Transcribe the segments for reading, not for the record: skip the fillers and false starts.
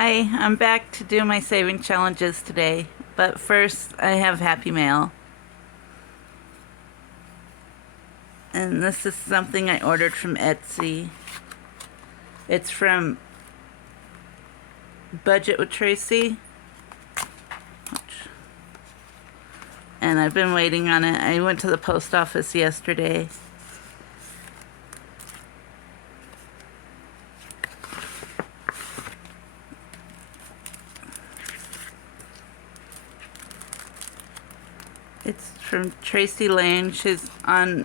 Hi, I'm back to do my saving challenges today, but first I have Happy Mail. And this is something I ordered from Etsy. It's from Budget with Tracy. And I've been waiting on it. I went to the post office yesterday. It's from Tracy Lane. She's on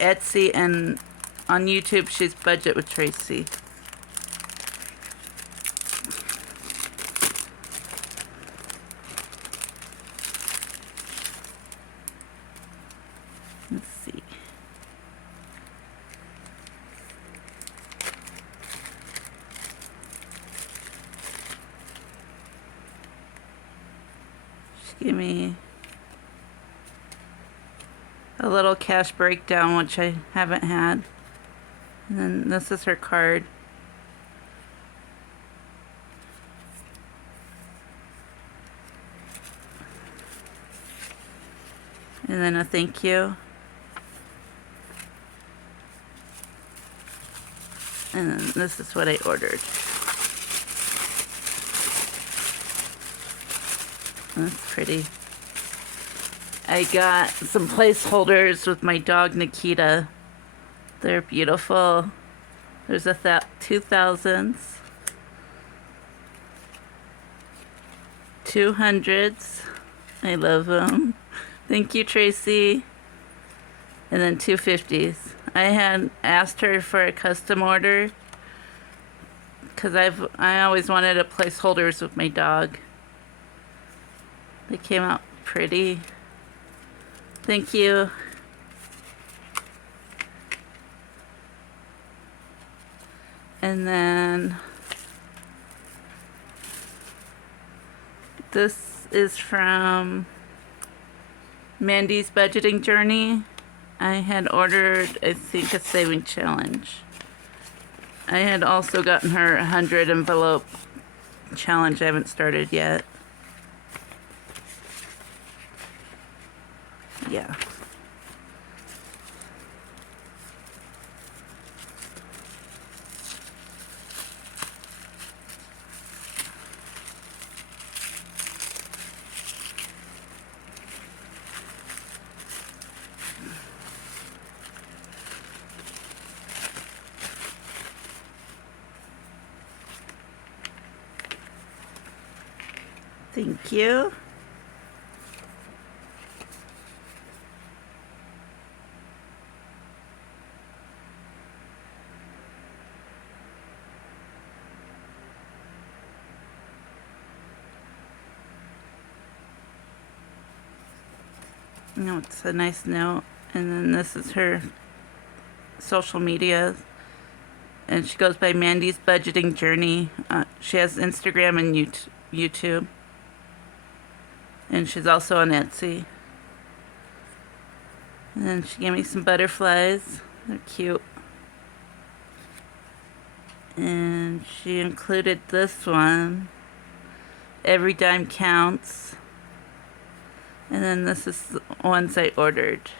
Etsy, and on YouTube she's Budget with Tracy. Let's see. She gave me a little cash breakdown, which I haven't had. And then this is her card. And then a thank you. And then this is what I ordered. That's pretty. I got some placeholders with my dog Nikita. They're beautiful. There's a 2000s, 200s. I love them. Thank you, Tracy. And then 250s. I had asked her for a custom order because I always wanted a placeholders with my dog. They came out pretty. Thank you. And then this is from Mandy's Budgeting Journey. I had ordered, I think, a saving challenge. I had also gotten her 100 envelope challenge I haven't started yet. Yeah. Thank you. No, it's a nice note. And then this is her social media. And she goes by Mandy's Budgeting Journey. She has Instagram and YouTube. And she's also on Etsy. And then she gave me some butterflies. They're cute. And she included this one. Every dime counts. And then this is the ones I ordered.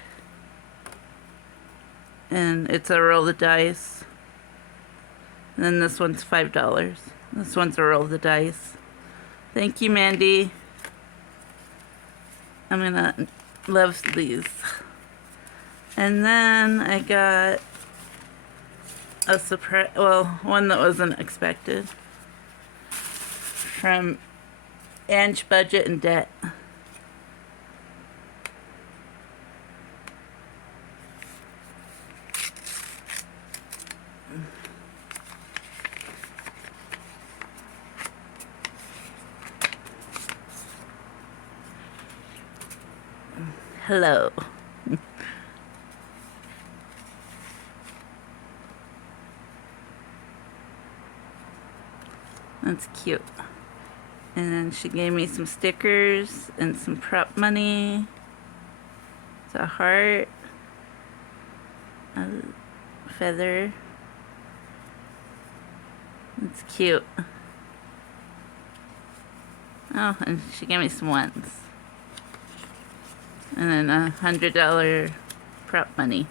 And it's a roll of the dice. And then this one's $5. This one's a roll of the dice. Thank you, Mandy. I'm gonna love these. And then I got a surprise, well, one that wasn't expected. From Ange Budget and Debt. Hello. That's cute. And then she gave me some stickers and some prop money. It's a heart, a feather. It's cute. Oh, and she gave me some ones. And then $100 prop money.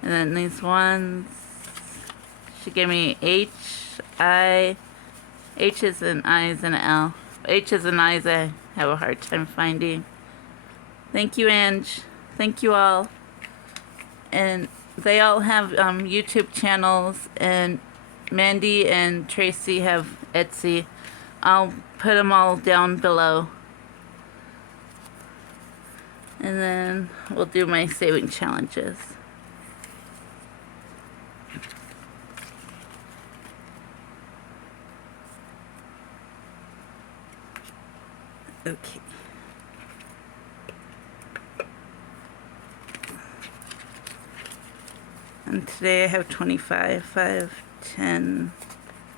And then these ones, she gave me H's and I's and an L. H's and I's I have a hard time finding. Thank you, Ange. Thank you all. And they all have YouTube channels, and Mandy and Tracy have Etsy. I'll put them all down below. And then we'll do my saving challenges. Okay. And today I have 25, 5, 10,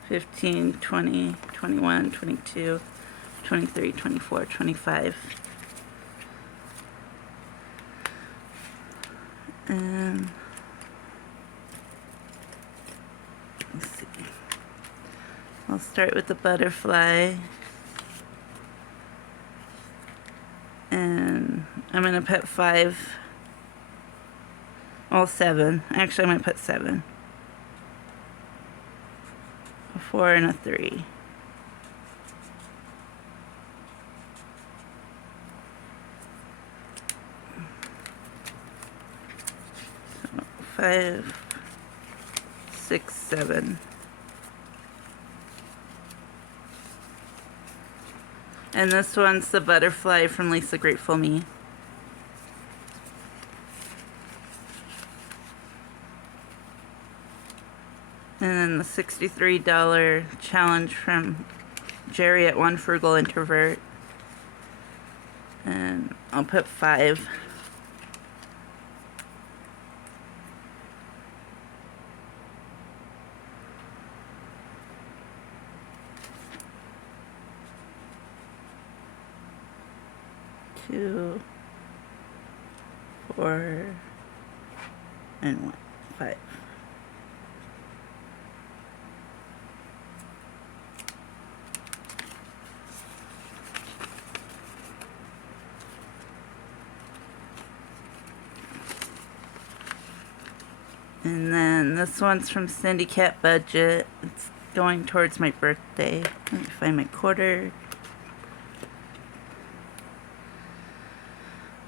15, 20, 21, 22, 23, 24, 25. And let's see. I'll start with the butterfly. And I'm going to put 5. Well, 7. Actually, I might put 7. A 4 and a 3. So 5, 6, 7. And this one's the butterfly from Lisa Grateful Me. And then the $63 challenge from Jerry at One Frugal Introvert. And I'll put 5. Two, 4, and 1, 5. And then this one's from Cindy Cat Budget. It's going towards my birthday. Let me find my quarter.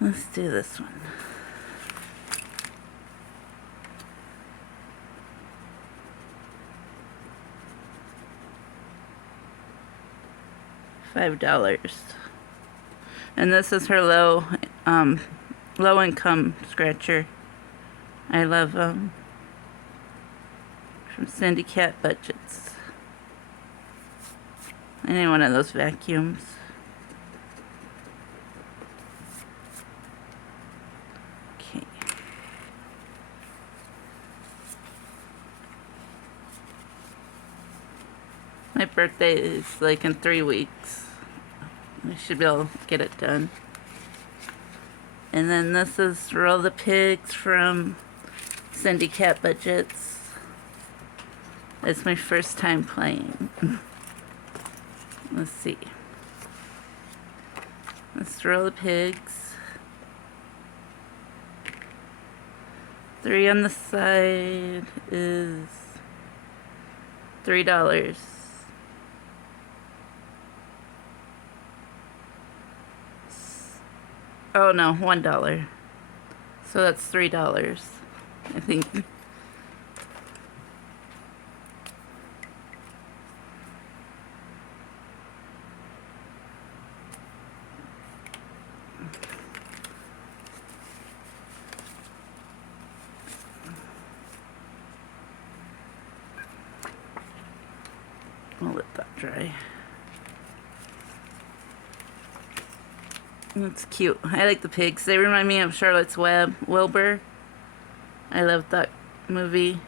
Let's do this one. $5. And this is her low income scratcher. I love from Cindy Cat Budgets. Any one of those vacuums. Okay. My birthday is like in 3 weeks. I should be able to get it done. And then this is Roll the Pigs from Cindy Cat Budgets. It's my first time playing. Let's see. Let's roll the pigs. 3 on the side is $3. Oh no, $1. So that's $3, I think. I'll let that dry. That's cute. I like the pigs. They remind me of Charlotte's Web. Wilbur. I love that movie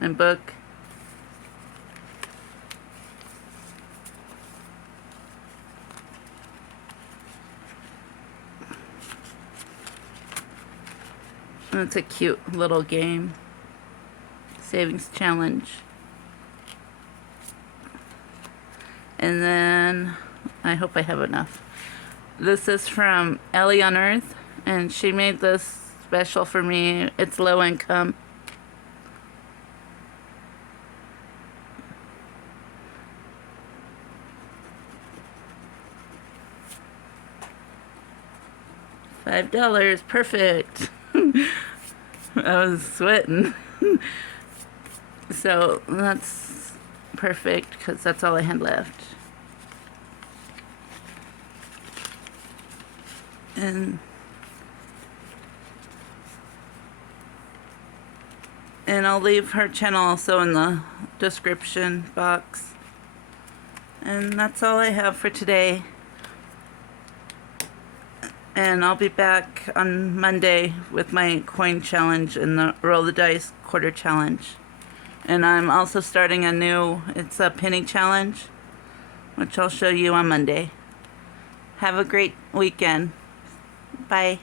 and book. And it's a cute little game. Savings challenge. And then I hope I have enough. This is from Ellie on Earth, and she made this special for me. It's low income. $5, perfect. I was sweating. So that's perfect because that's all I had left. And I'll leave her channel also in the description box. And that's all I have for today. And I'll be back on Monday with my coin challenge and the roll the dice quarter challenge. And I'm also starting a new, it's a penny challenge, which I'll show you on Monday. Have a great weekend. Bye.